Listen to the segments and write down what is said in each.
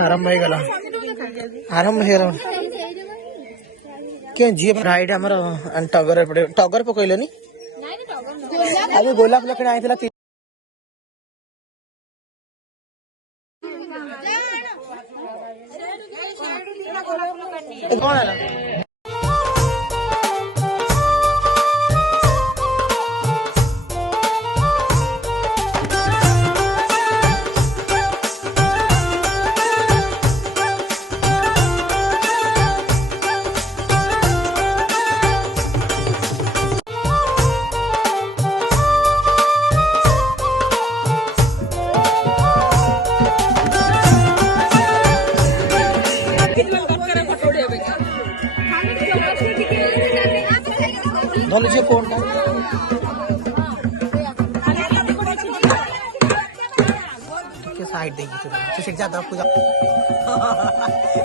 आरंभ हो गला आरंभ हो क्या जी ब्राइड हमर टगर पड़े टगर पकइलनी अभी गोलाप लकड़ी आइथिला कौन है धोले जी कोन के साइड देगी तो शिक्षक ज्यादा पूजा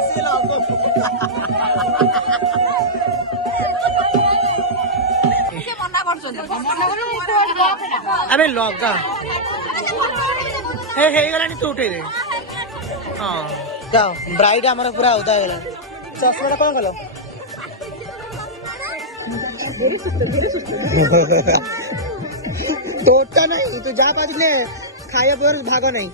से लोगों से मना करछन अबे लगा हे गलानी तू उठे रे हां जाओ ब्राइड हमरा पूरा उदा गेला चश्मा कोन कलो तोटा नहीं तो जा पाजिले खाया पर भाग नहीं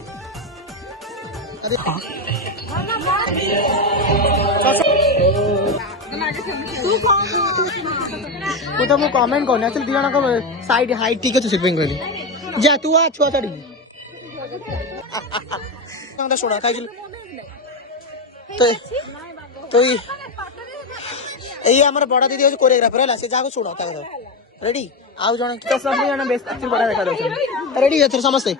वो तो मैं कमेंट करने चल दिया ना को साइड हाइट ठीक है तो सिपिंग कर जा तू आ छुआ चढ़ी ना छोड़ा खाई तो ये हमारा बड़ा दीदी होची कोरियोग्राफर है से जाको सुनो ता रेडी आउ जण तो सब जण बेस्ट अच्छी बड़ा देखा दो रेडी है समझते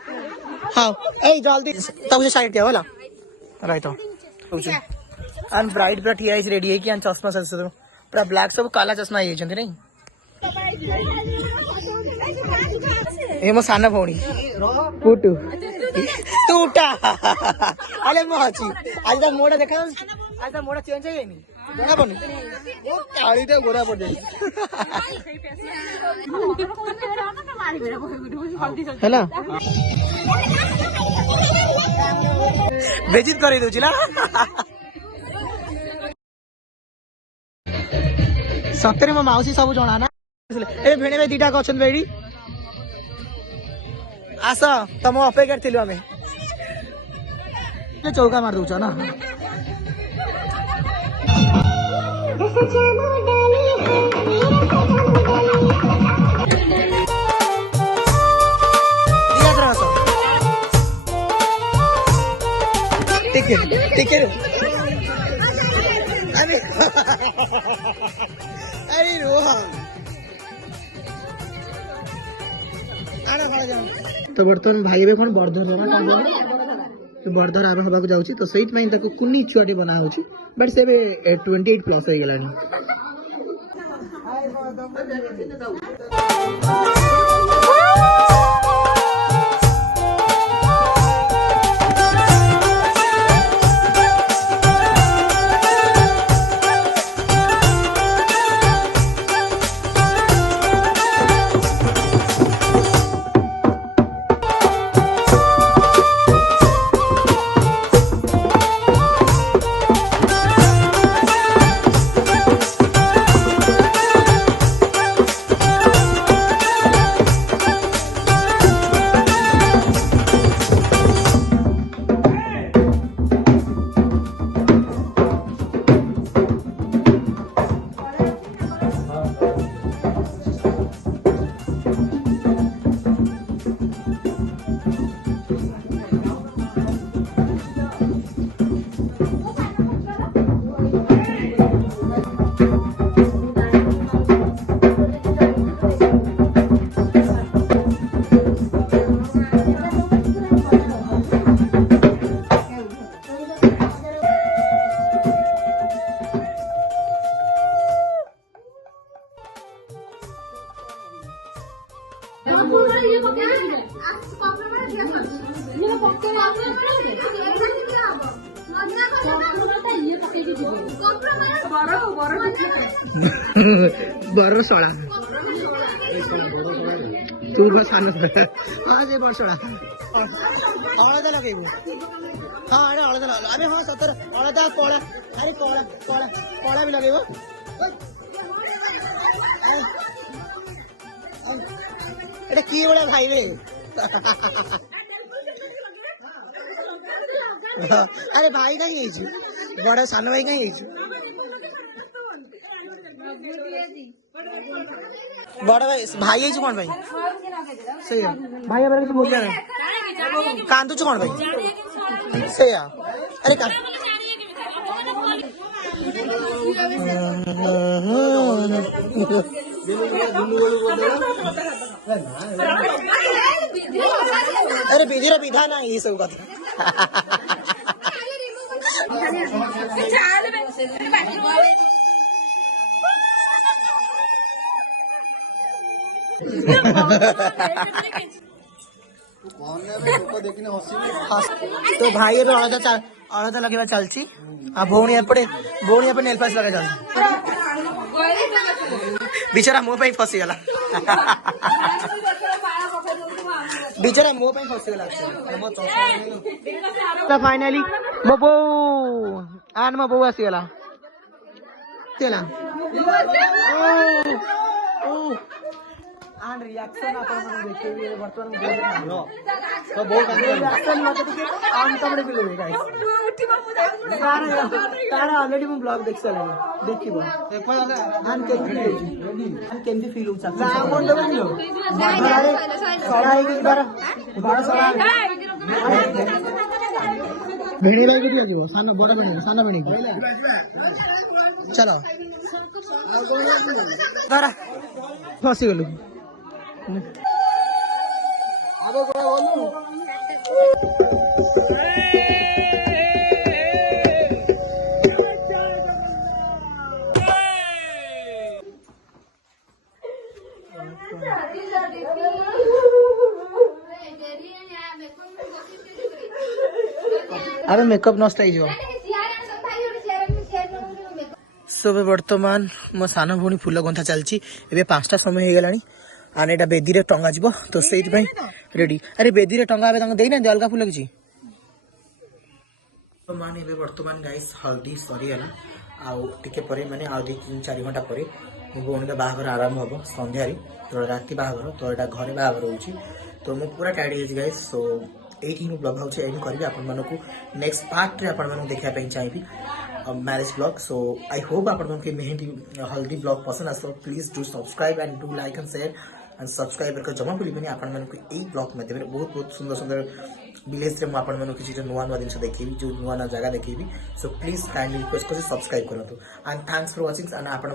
हां ए जल्दी तब से साइड के होला राइट हो अन ब्राइड पर ठिया इज रेडी है कि अन चश्मा से पूरा ब्लैक सब काला चश्मा ये छथि नहीं ए मो साना भौणी कुटू टूटा अरे मोची आज तक मोड़ा देखा आज तक मोड़ा चेंज है नहीं देखा पनी काली ते गोरा पड़ जाई हैला बेजित करी दउची ना सत्तरी में माउसी सब जणा ना ए भेणे में दीटा कछन बेडी आसा तम अपेक्षा करथिलु हमें चौका मार दउछ ना ठीक है अरे रोहन तो बर्तमान भाई बे कौन बर्धर तो बर्धर आर हवा जाऊँ तो सही कुनी छुआटी बना होची बट से 28 प्लस हो गलानी तू सान हाँ से बर्षा अलदा लगेबू हाँ अरे अलदा अरे हाँ सतर अलदा कला अरे कला कला कला भी लगेबो এটা কি বলে ভাই রে আরে ভাই কাই ହେଇଛି বড় সান ভাই কাই ହେଇଛି बड़ भाई भाई है कौन भाई सही है भाई हमारे कुछ बोलिया नहीं कांदू कौन भाई सही है अरे का अरे बिधीर विधा ना ये सब कथा तो भाई ଏବେ ଅଳତା ଲଗେଇବା ଚାଲିଛି ଆଉ ଭଉଣୀ ଏପଟେ ନେଲ ପାଲିଶ ଲଗେଇ ଚାଲିଛି ବିଚାରା ମୋ ପାଇଁ ଫସିଗଲା ବିଚାରା ମୋ ପାଇଁ ଫସିଗଲା ଫାଇନାଲି ମୋ ବୋଉ ଆସିଗଲା रिएक्शन देखिए वर्तमान तो बहुत रिएक्शन मत देखिए आम तमड़े भी लेबे गाइस तारा ऑलरेडी मु ब्लॉग देख सले देखिबो आन केमती फील होचा ना कोन दबलो सड़ा है कि बार बड़ा सड़ा भेड़ी भाई के दियो सानो बड़ा भेड़ी चलो तारा फसी गेलु आबो गोरा बोलू अबे मेकअप नष्ट हो सब बर्तमान मो सान भौणी फूल गंथा चलची एबे 5टा समय हो गलानी आने एटा बेदी रे टंगा जीवो तो सेति पई रेडी अरे बेदी रे टंगा आबे तंग देई ना अलगा फूल किछि तो माने एबे वर्तमान गाइस हल्दी सरियल आउ टिके परे माने आउ 3-4 घंटा परे मो भौणी का बाहागर आरंभ होबो संध्या रे तो राती बाहागर तो एटा घरे बाहागर होउची तो मो पूरा टाइड हे गाइस सो एठी मो ब्लॉग हाउस एठी करबी आपन मानको नेक्स्ट पार्ट रे आपन मानको देखा पई चाहिबी marriage blog so I hope आप मेहंदी हल्दी ब्लॉग पसंद आस please do subscribe and do like and share and subscribe कर जमा भूलिबेनी आपण मानको एई ब्लॉग माध्यम बहुत बहुत सुंदर सुंदर विलेज रे आपण मानको किछि नुवा नुवा जिंस देखिबी जो नुवा नुवा जगह देखिबी सो प्लीज काइंडली रिक्वेस्ट कर सब्सक्राइब करंतु and thanks for watching and आपण